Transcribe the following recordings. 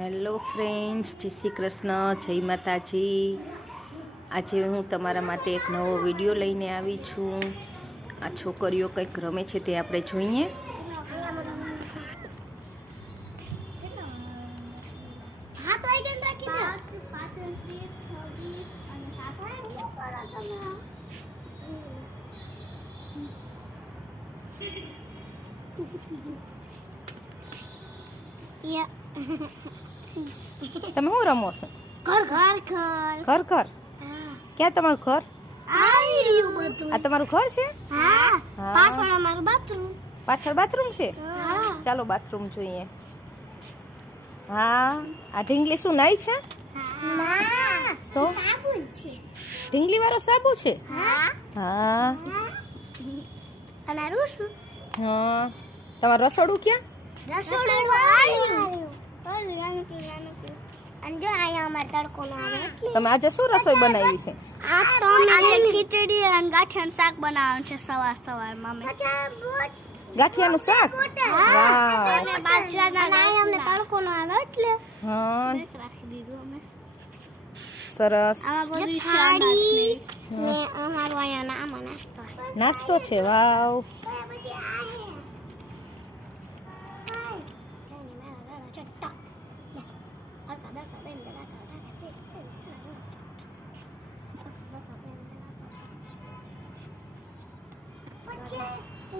Hello friends, જય શ્રી કૃષ્ણ, જય માતાજી. આજે હું તમારા માટે એક નવો વિડીયો લઈને આવી છું. આ છોકરીઓ કંઈક રમે છે તે આપણે જોઈએ. તમે શું રમો છો? ઘર ઘર ઘર ઘર ઘર? ક્યાં તમારું ઘર? આ તમારું ઘર છે? હા, હા. પાછળ અમારું બાથરૂમ. પાછળ બાથરૂમ છે? હા. ચાલો બાથરૂમ જોઈએ. હા, આ ઢીંગલી શું નાઈ છે? ના, તો સાબુન છે. ઢીંગલી વાળો સાબુ છે? હા. હા. તમારું શું? હા. તમારું રસોડું ક્યાં? રસોડું આવ્યું. અને જો અહીંયા અમારે તડકો ન આવે એટલે. તમે આજે શું રસોઈ બનાવી છે? આ તો આજે ખીચડી અને ગાંઠિયાનું શાક બનાવવાનું છે સવારમાં અમે. ગાંઠિયાનું શાક? વાહ. અને બાજરાના અહીંયા અમને તડકો ન આવે એટલે હા, રાખી દીધું અમે. સરસ. આમાં બધું થાળી ને અમારું અહીંયા નામાં નાસ્તો. નાસ્તો છે. વાવ.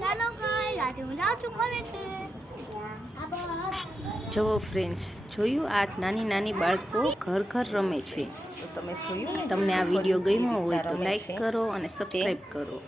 ચાલો ગાઈસ, આજે હું જાઉં છું કોલેજે. જુઓ ફ્રેન્ડ્સ, જોયું આ નાની નાની બાળકો ઘર ઘર રમે છે. તો તમે જોયું ને? તમને આ વિડીયો ગમ્યો હોય તો લાઈક કરો અને સબસ્ક્રાઈબ કરો.